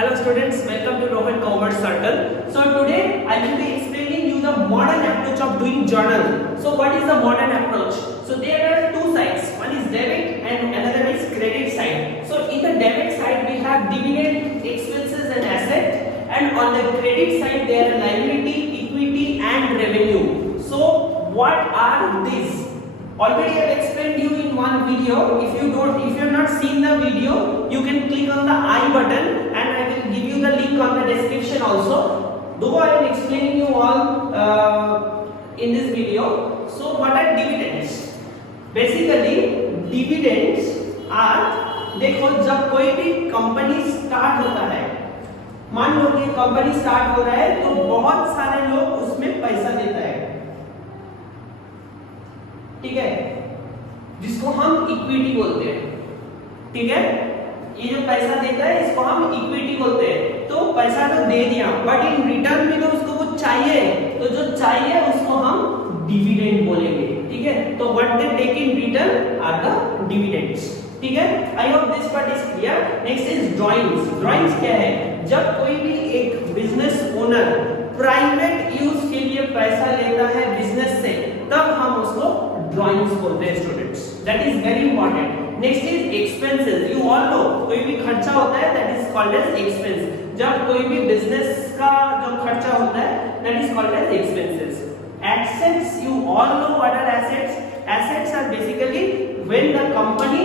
Hello students, welcome to Rohan Commerce Circle. So today I will be explaining you the modern approach of doing journal. So what is the modern approach? So there are two sides. One is debit and another is credit side. So in the debit side we have dividend, expenses and asset, and on the credit side there are liability, equity and revenue. So what are these? Already I have explained you in one video. If you have not seen the video, you can click on the I button and I will give you the link on the description also. Though I am explaining you all in this video. So what are dividends? Basically dividends are, देखो जब कोई भी company start होता है, मान लो कि company start हो रहा है तो बहुत सारे लोग उसमें पैसा देता है, ठीक है, जिसको हम इक्विटी बोलते हैं, ठीक है, ये जो पैसा देता है इसको हम इक्विटी बोलते हैं। तो पैसा तो दे दिया बट इन रिटर्न में तो उसको कुछ चाहिए, तो जो चाहिए उसको हम डिविडेंड बोलेंगे, ठीक है। तो what they take in return are the dividends, ठीक है। I hope this part is clear. Next is drawings. Drawings क्या है? जब कोई भी एक बिजनेस ओनर प्राइवेट यूज के लिए पैसा लेता है बिजनेस से, तब हम उसको ड्राइंग्स बोलते हैं students. That is very important. Next is expenses. You all know कोई भी खर्चा होता है that is called as expense. जब कोई भी बिजनेस का जो खर्चा होता है that is called as expenses. Assets, you all know what are assets? Assets are basically when the company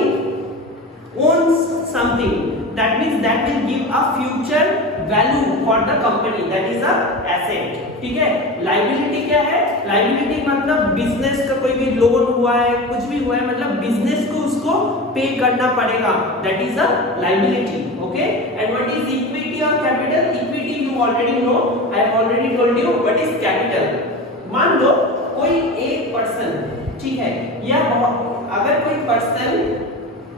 owns something, that means that will give a future value for the company, that is a asset, ठीक है। liability क्या है? liability मतलब business का कोई भी loan हुआ है, कुछ भी हुआ है, मतलब बिजनेस को उसको पे करना पड़ेगा, that is a liability, okay। and what is equity or capital? equity you already know, I have already told you what is capital। मान लो कोई एक पर्सन, ठीक है, या अगर कोई पर्सन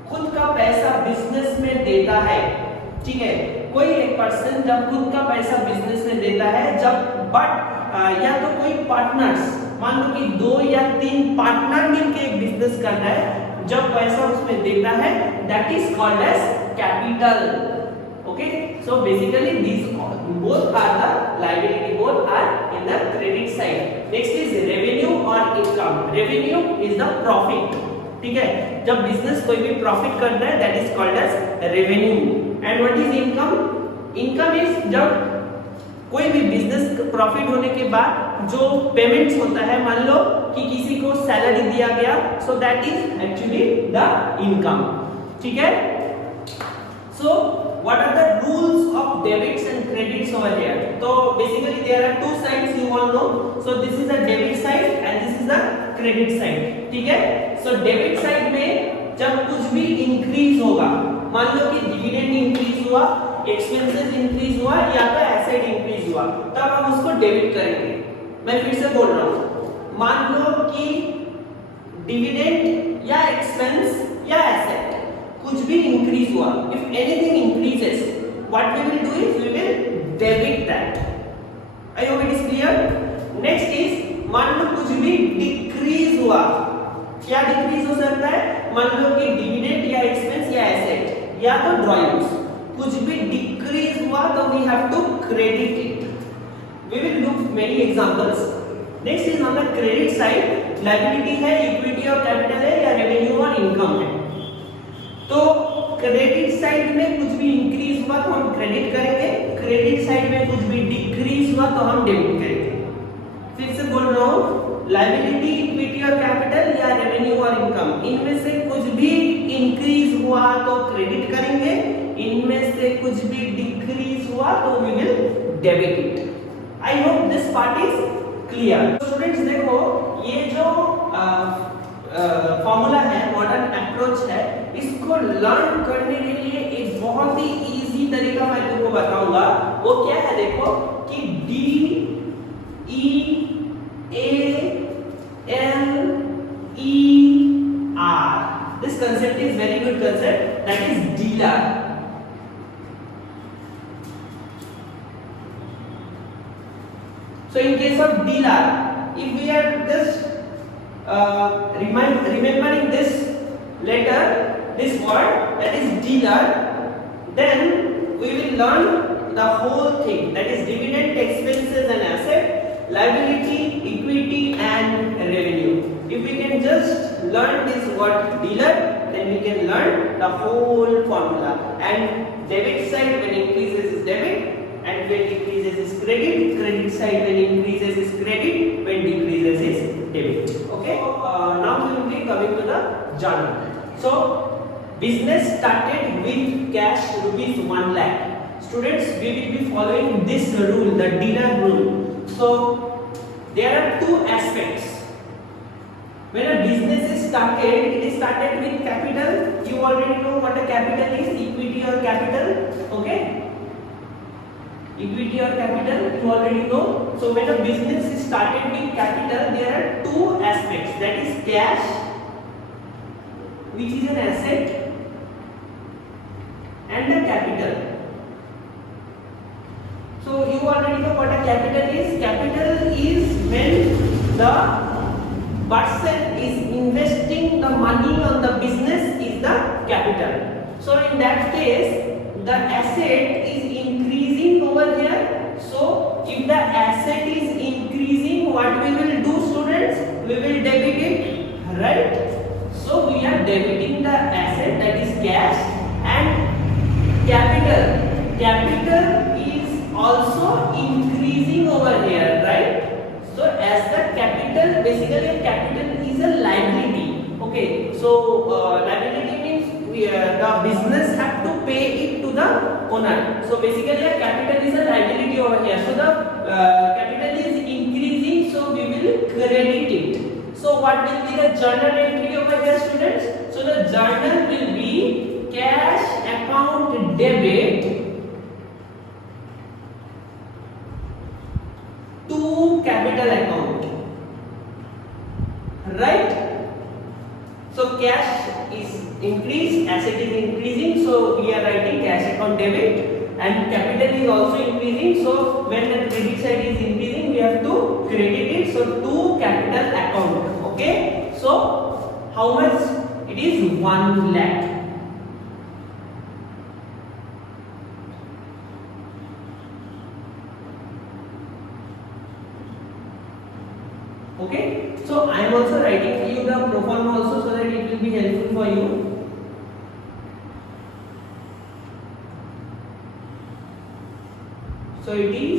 खुद का पैसा बिजनेस में देता है, ठीक है, कोई एक पर्सन जब खुद का पैसा बिजनेस में देता है, जब या तो कोई पार्टनर्स, मान लो कि 2 या 3 पार्टनर मिलकर एक बिजनेस कर रहा है, जब पैसा उसमें देता है that is called as capital, okay. So basically these both are the liability, both are in the credit side. Next is revenue और income. Revenue is the profit, ठीक है, जब बिजनेस कोई भी प्रॉफिट कर रहा है that is called as revenue. And what is income? Income is जब कोई भी बिजनेस प्रॉफिट होने के बाद जो पेमेंट्स होता है, मान लो कि किसी को सैलरी दिया गया, so that is actually the income, ठीक है। सो what are the rules of debits and credits over here? So basically there are two sides, you all know. So this is the debit side and this is the credit side, ठीक है। So debit side में जब कुछ भी increase होगा, मान लो कि dividend increase हुआ, एक्सपेंसेस इंक्रीज हुआ या तो एसेट इंक्रीज हुआ, तब हम उसको डेबिट करेंगे। मैं फिर से बोल रहा हूँ, मान लो कि डिविडेंड या एक्सपेंस या एसेट कुछ भी इंक्रीज हुआ, if anything increases, what we will do is we will debit that. I hope it is clear. Next is मान लो कुछ भी डिक्रीज हुआ, क्या डिक्रीज हो सकता है? मान लो कि डिविडेंड या एक्सपेंस या एसेट या तो ड्राइंग्स, कुछ भी डिक्रीज हुआ तो we have to credit it. We will do many examples. Next is on the credit side, liability है, इक्विटी और कैपिटल है, या रेवेन्यू और इनकम है। तो क्रेडिट साइड में कुछ भी इंक्रीज हुआ तो हम क्रेडिट करेंगे, क्रेडिट साइड में कुछ भी डिक्रीज हुआ तो हम डेबिट करेंगे। फिर से बोल रहा हूँ, लायबिलिटी, इक्विटी और कैपिटल या रेवेन्यू और इनकम, इनमें से कुछ भी इंक्रीज हुआ तो क्रेडिट करेंगे, इनमें से कुछ भी डिक्रीज हुआ तो we will debit it. I hope this part is clear. Students देखो, ये जो फॉर्मूला है, मॉडर्न अप्रोच है, इसको लर्न करने के लिए एक बहुत ही इजी तरीका मैं तुमको बताऊंगा। वो क्या है? देखो कि DEALER, this concept is very good concept, that is dealer। So in case of dealer, if we are just remembering this letter, this word, that is dealer, then we will learn the whole thing, that is dividend, expenses and asset, liability, equity and revenue. If we can just learn this word dealer, then we can learn the whole formula. And debit side when increases is debit, and when decreases is credit. Credit side when increases is credit, when decreases is debit. Okay. Now we will be coming to the journal. So business started with cash rupees 1 lakh. Students, we will be following this rule, the dealer rule. So there are two aspects. When a business is started, it is started with capital. You already know what a capital is, equity or capital. Okay. Equity or capital, you already know. So when a business is started with capital, there are two aspects, that is cash, which is an asset, and the capital. So you already know what a capital is. Capital is when the person is investing the money on the business is the capital. So in that case, the asset is increasing over here. So if the asset is increasing, what we will do, students? We will debit it, right? So we are debiting the asset, that is cash, and capital. Capital is also increasing over here, right? So as the capital, basically capital is a liability. Okay, so liability means the business have to pay it to the owner. So basically a capital is a liability over here. So the capital is increasing, so we will credit it. So what will be the journal entry over here, students? So the journal will be cash account debit to capital account, right? So cash is increased, asset is increasing, so we are writing cash account debit, and capital is also increasing, so when the credit side is increasing, we have to credit it, so to capital account. Okay, so how much? It is 1 lakh. Okay, so I am also writing for you the pro forma also, so that it will be helpful for you. So it is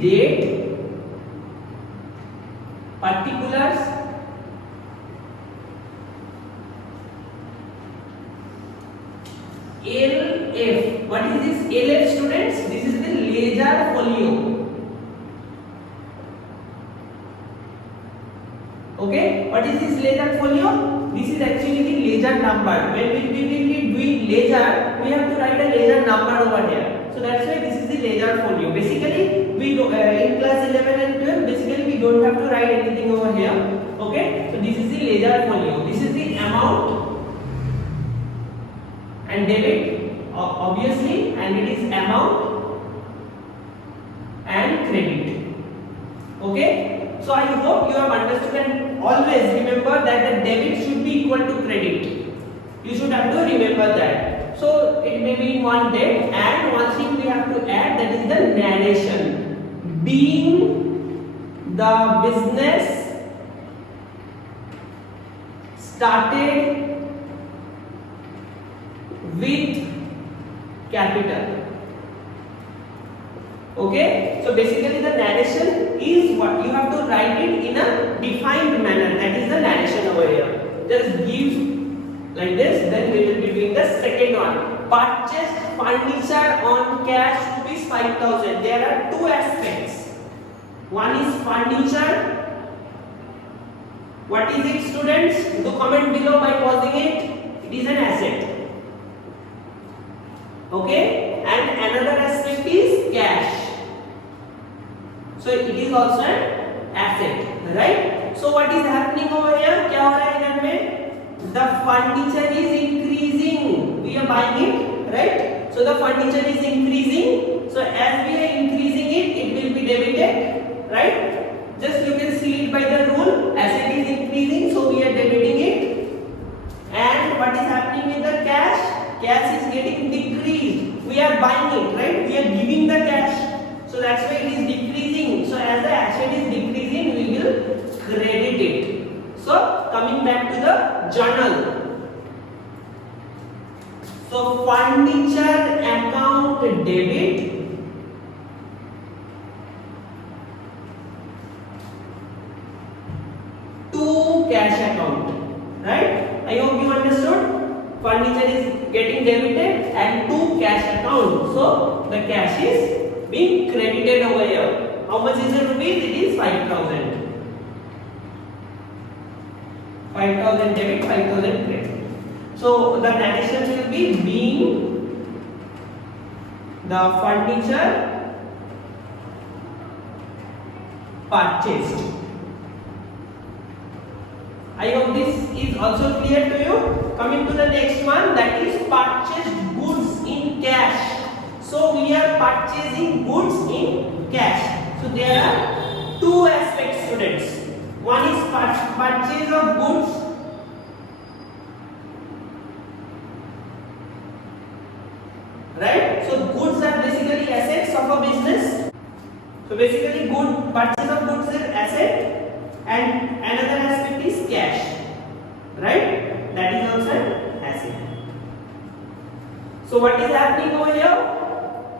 date, particulars, LF. What is this LF, students? This is the ledger folio. Okay, what is this ledger folio? This is actually the ledger number. When we will be doing ledger, we have to write a ledger number over here. So that's why this is the ledger folio. Basically, we do, in class 11 and 12, basically we don't have to write anything over here. Okay, so this is the ledger folio. This is the amount and debit, obviously, and it is amount and credit. Okay, so I hope you have understood, and always remember that the debit should be equal to credit. You should have to remember that. So it may be in one date, and one thing we have to add, that is the narration. Being the business started with capital. Okay, so basically the narration is what you have to write it in a defined manner. That is the narration over here. Just give like this, then we will be doing the second one. Purchased furniture on cash rupees 5,000. There are two aspects. One is furniture. What is it, students? Do comment below by pausing it. It is an asset. Okay, and another aspect is cash. So it is also an asset, right? So what is happening over here? क्या हो रहा है इधर में? The furniture is increasing. We are buying it, right? So the furniture is increasing. So as we are increasing it, it will be debited, right? Just you can see it by the rule. Asset is increasing, so we are debiting getting decreased. We are buying it, right? We are giving the cash. So that's why it is decreasing. So as the asset is decreasing, we will credit it. So coming back to the journal. So furniture account debit to cash account, right? I hope you understood. Furniture is getting debited and to cash account. So the cash is being credited over here. How much is the rupees? It is 5,000. 5,000 debit, 5,000 credit. So the narration will be being the furniture purchased. I hope this is also clear to you. Coming to the next one, that is purchased goods in cash. So we are purchasing goods in cash. So there are two aspects, students. One is purchase of goods. Right? So goods are basically assets of a business. So basically purchase of goods is asset. And another aspect is cash, right? That is also an asset. So what is happening over here?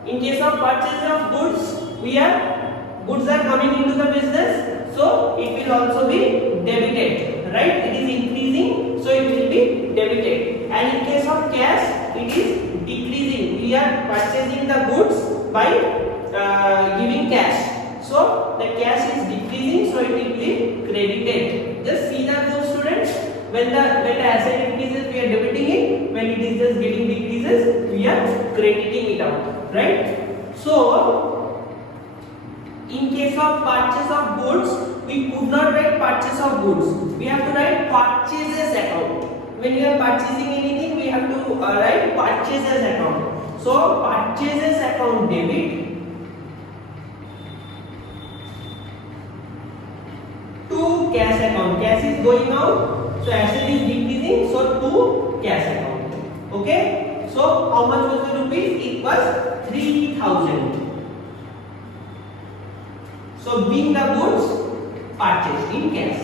In case of purchase of goods, goods are coming into the business, so it will also be debited, right? It is increasing, so it will be debited. And in case of cash, it is decreasing. We are purchasing the goods by giving cash. So the cash is decreasing, so it will be credited. Just see the rule, students. When the asset increases, we are debiting it. When it is just getting decreases, we are crediting it out, right? So in case of purchase of goods, we could not write purchase of goods. We have to write purchases account. When we are purchasing anything, we have to write purchases account. So purchases account debit to cash account. Cash is going out, so asset is decreasing, so to cash account. Okay? So how much was the rupees? It was 3,000. So being the goods purchased in cash.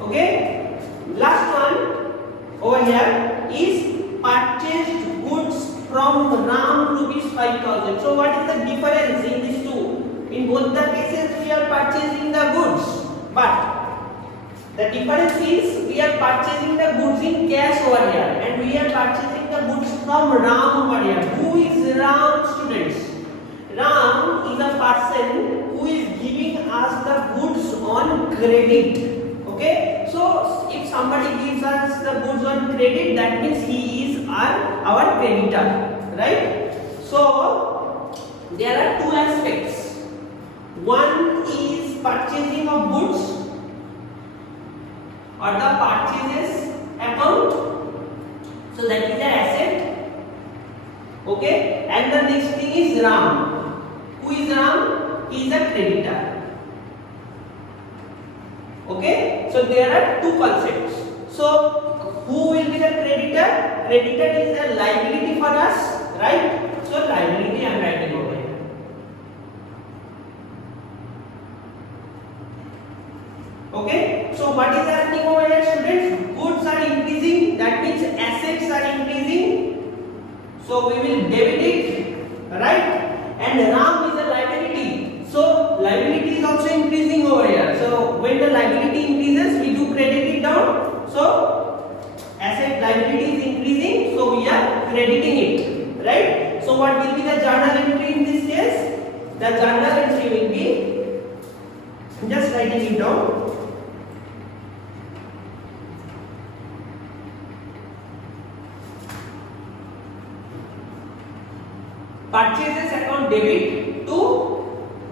Okay? Last one over here is purchased goods from Ram rupees 5,000. So what is the difference in these two? In both the cases we are purchasing the goods, but the difference is we are purchasing the goods in cash over here and we are purchasing the goods from Ram over here. Who is Ram, students? Ram is a person who is giving us the goods on credit. Okay, so if somebody gives us the goods on credit, that means he is our creditor, right? So there are two aspects. One is purchasing of goods or the purchases account. So that is an asset. Okay, and the next thing is Ram. Who is Ram? He is a creditor. Okay, so there are two concepts. So who will be the creditor? Creditor is a liability for us, right? So liability I am writing over here. Okay, so what is happening over here, students? Goods are increasing, that means assets are increasing. So we will debit it, right? And Ram is a liability. So liability is also increasing over here. So when the liability increases, we do credit it down. So asset liability is increasing, so we are crediting it, right? So what will be the journal entry in this case? The journal entry will be, just writing it down. Purchases account debit to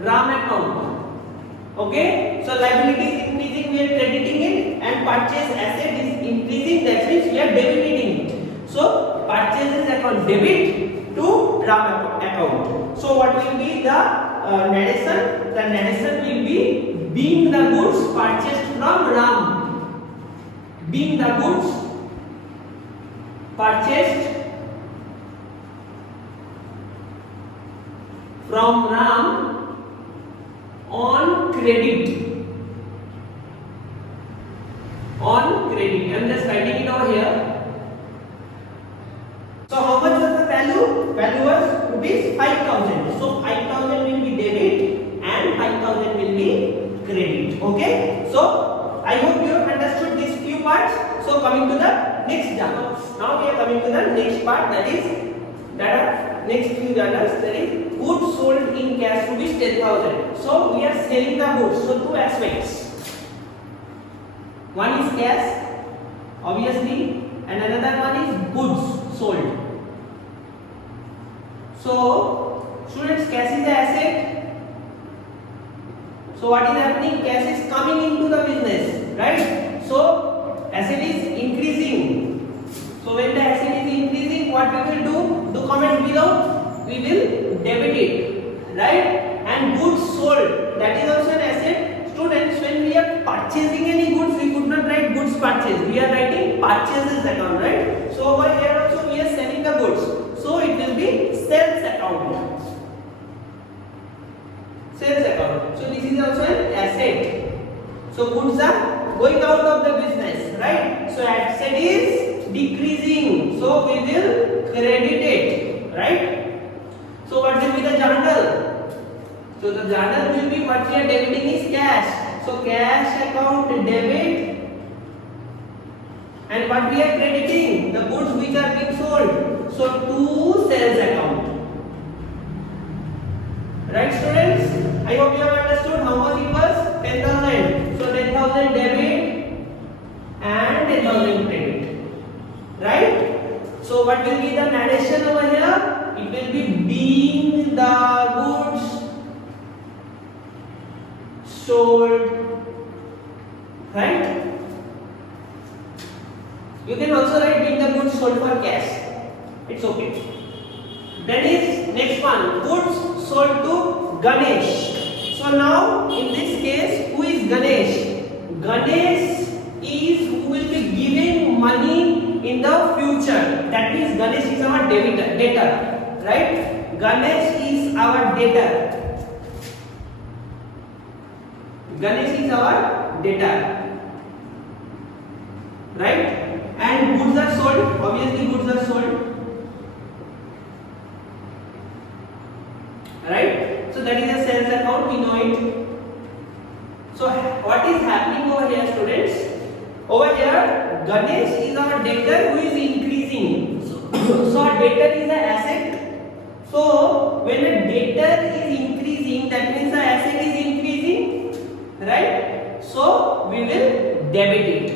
Ram account. Okay, so liability is increasing, we are crediting it, and purchase asset is increasing, that means we are debiting it. So purchases account debit to Ram account. So what will be the narration? The narration will be being the goods purchased from Ram. Being the goods purchased from Ram on credit. On credit. I am just writing it over here. So how much was the value? Value was rupees 5,000. So 5,000 will be debit and 5,000 will be credit. Okay. So I hope you have understood these few parts. So coming to the next journals. Now we are coming to the next part, that is next few journals, that is goods sold in cash rupees 10,000. So we are selling the goods. So two aspects. One is cash, obviously, and another one is goods sold. So students, cash is the asset. So what is happening? Cash is coming into the business, right? So asset is increasing. So when the asset is increasing, what we will do? The comment below, we will debit it, right? And goods sold, that is also an asset. Students, when we are purchasing any goods, we could not write goods purchase. We are writing purchases account, right? So over here also we are selling the goods. So it will be sales account. Sales account. So this is also an asset. So goods are going out of the business, right? So asset is decreasing. So we will credit it, right? So what will be the journal? So the journal will be, what we are debiting is cash. So cash account debit, and what we are crediting? The goods which are being sold. So to sales account. Right students? I hope you have understood how much it was? 10,000. So 10,000 debit and 10,000 credit. Right? So what will be the narration over here? It will be being the goods sold, right? You can also write being the goods sold for cash. It's okay. Then is next one, goods sold to Ganesh. So now in this case, who is Ganesh? Ganesh is who will be giving money in the future. That means Ganesh is our debtor, right? Ganesh is our debtor. Ganesh is our debtor, right? And goods are sold. Obviously, goods are sold, right? So that is a sales account. We know it. So what is happening over here, students? Over here, Ganesh is our debtor who is increasing. So our debtor is an asset. So when a debtor is increasing, that means the asset is increasing. Right? So we will debit it.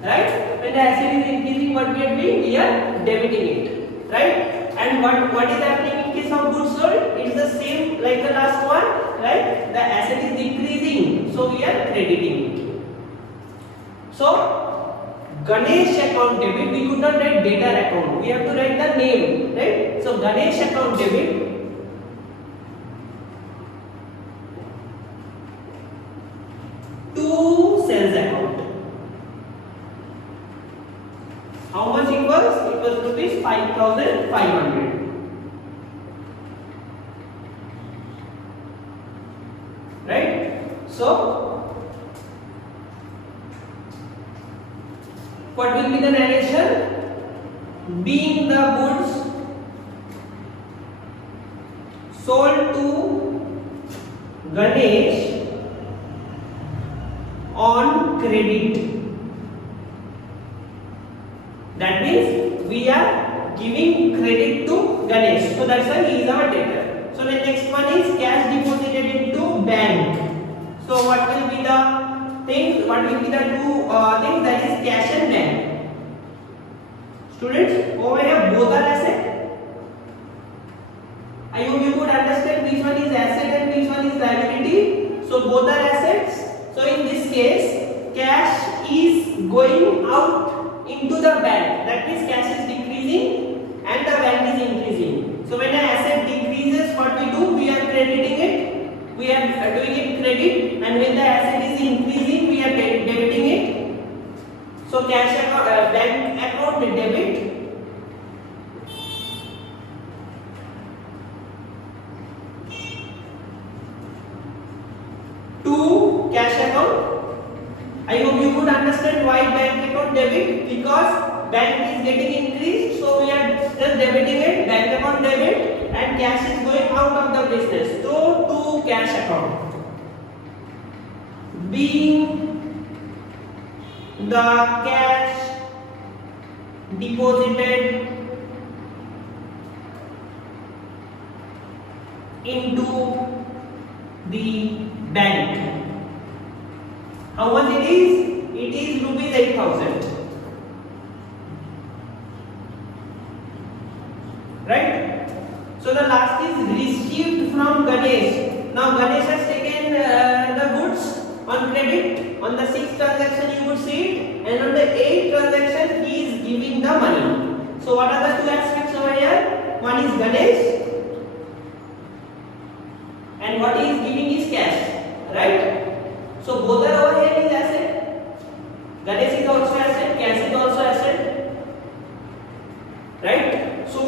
Right? When the asset is increasing, what we are doing? We are debiting it. Right? And what is happening in case of goods sold? It's the same like the last one. Right? The asset is decreasing, so we are crediting it. So Ganesh account debit, we could not write debtor account. We have to write the name. Right? So Ganesh account debit. To sales account. How much it was? It was rupees 5,500. Right? So what will be the narration? Being the goods sold to Ganesh on credit. That means we are giving credit to Ganesh. So that's why he is our debtor. So the next one is cash deposited into bank. So what will be the thing? What will be the two things? That is cash and bank. Students, over here both are asset. I hope you could understand which one is asset and which one is liability. So both are assets. So in this case, cash is going out into the bank. That means cash is decreasing and the bank is increasing. So So when an asset decreases, what we do? We are crediting it. We are doing it credit, and when the asset is increasing, we are debiting it. So cash account, bank account debit. To cash account. I hope you could understand why bank account debit, because bank is getting increased, so we are just debiting it, bank account debit, and cash is going out of the business. So to cash account, being the cash deposited into the bank. How much it is? It is rupees 8,000. Right? So the last is received from Ganesh. Now Ganesh has taken the goods on credit. On the 6th transaction you would see it, and on the 8th transaction he is giving the money. So what are the two aspects over here? One is Ganesh, and what he is giving is cash. Right? So both are over here is asset. Ganesh is also asset, cash is also asset. Right? So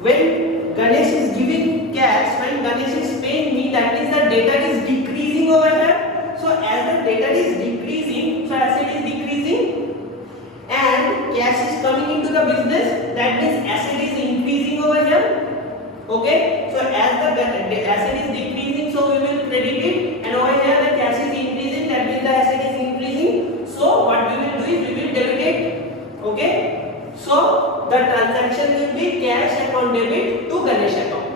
when Ganesh is giving cash, when Ganesh is paying me, that means the debtor is decreasing over here. So as the debtor is decreasing, so asset is decreasing, and cash is coming into the business, that means asset is increasing over here. Okay? So as the asset is decreasing, so we will credit it, and over here the cash is increasing, that means the asset is increasing. So what we will do is we will debit it. Okay? So the transaction will be cash account debit to Ganesh account.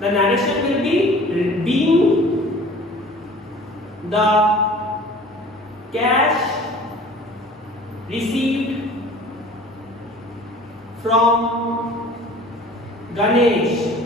The narration will be being the cash received from Ganesh.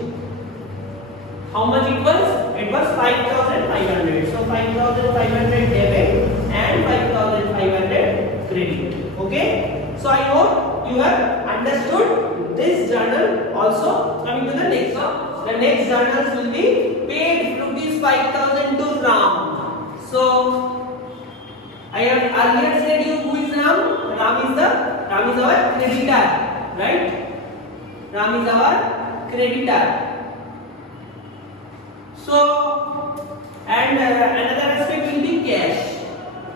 How much it was? It was 5,500. So 5,500 debit and 5,500 credit. Okay? So I hope you have understood this journal. Also coming to the next one. The next journals will be paid rupees 5,000 to Ram. So I have earlier said you who is Ram? Ram is our creditor, right? Ram is our creditor. So and another aspect will be cash.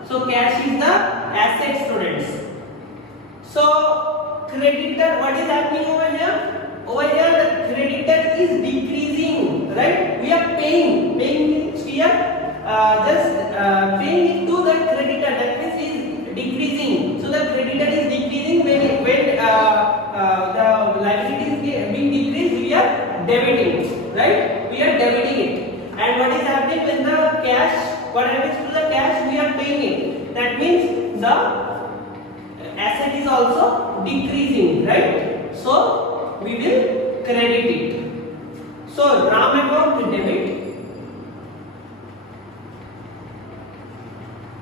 So cash is the asset, students. So creditor, what is happening over here? Over here the creditor is decreasing, right? We are paying means we are just paying it to the creditor, that means is decreasing. So the creditor is decreasing when the liability is being decreased, we are debiting, right? We are debiting it. And what is happening when the cash, what happens to the cash? We are paying it. That means the asset is also decreasing, right? So we will credit it. So Ram account debit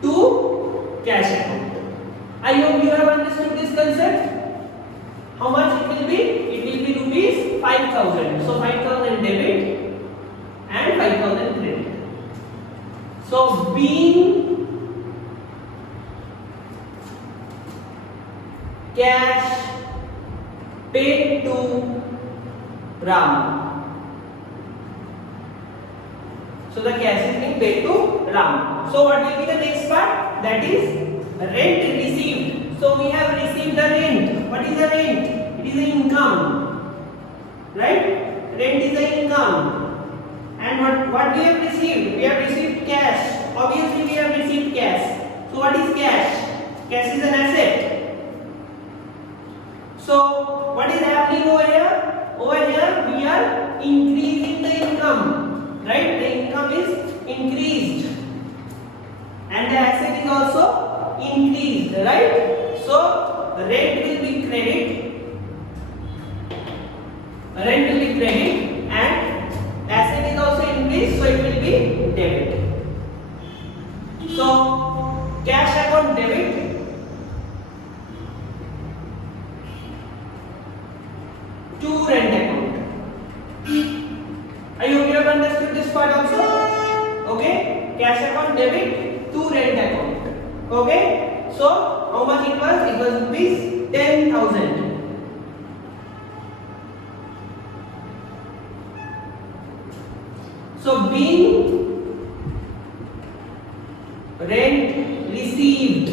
to cash account. I hope you have understood this concept. How much it will be? It will be rupees 5,000. So 5,000 debit and 5,000 credit. So being cash paid to Ram. So the cash is being paid to Ram. So what will be the next part? That is rent received. So we have received the rent. What is the rent? It is the income, right? Rent is the income. And what we have received? We have received cash. Obviously we have received cash. So what is cash? Cash is an asset. So what is happening over here? Over here we are increasing the income, right? The income is increased and the asset is also increased, right? So rent will be credit, and asset is also increased, so it will be debit. Okay, so how much it was? It was rupees 10,000. So being rent received,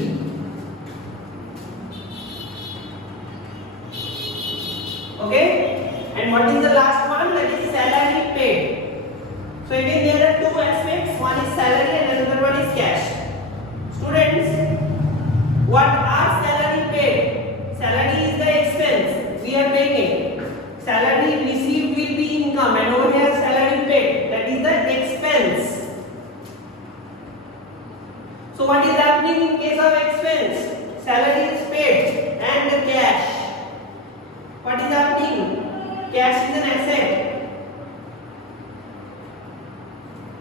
okay, and what is the last one? That is salary paid. So again there are two aspects, one is salary and another one is cash. Students, what are salary paid? Salary is the expense we are paying. Salary received will be income, and over here salary paid, that is the expense. So what is happening in case of expense? Salary is paid and the cash. What is happening? Cash is an asset,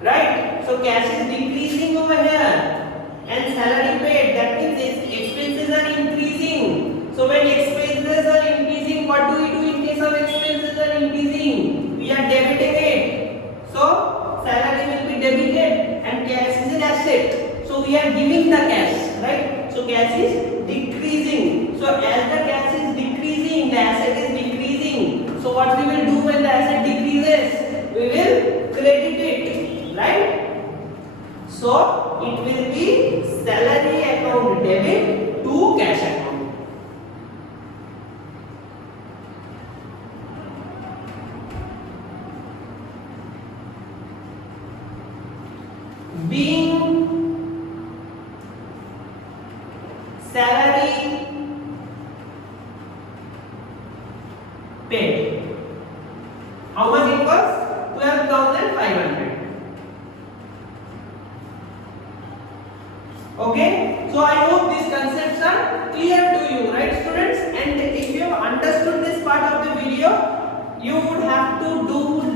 right? So cash is decreasing over here, and salary paid, that means expenses are increasing. So when expenses are increasing, what do we do in case of expenses are increasing? We are debiting it. So salary will be debited and cash is an asset. So we are giving the cash, right? So cash is decreasing. So as the cash is decreasing, the asset is decreasing. So what we will do when the asset decreases? We will credit it, right? So it will be salary account debit to cash account. Being salary paid, how much it was? 12,500. Okay, so I hope these concepts are clear to you, right students? And if you have understood this part of the video, you would have to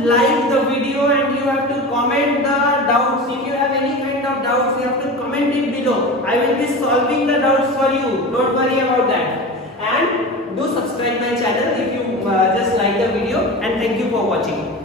like the video and you have to comment the doubts. If you have any kind of doubts, you have to comment it below. I will be solving the doubts for you, don't worry about that. And do subscribe my channel if you just like the video, and thank you for watching.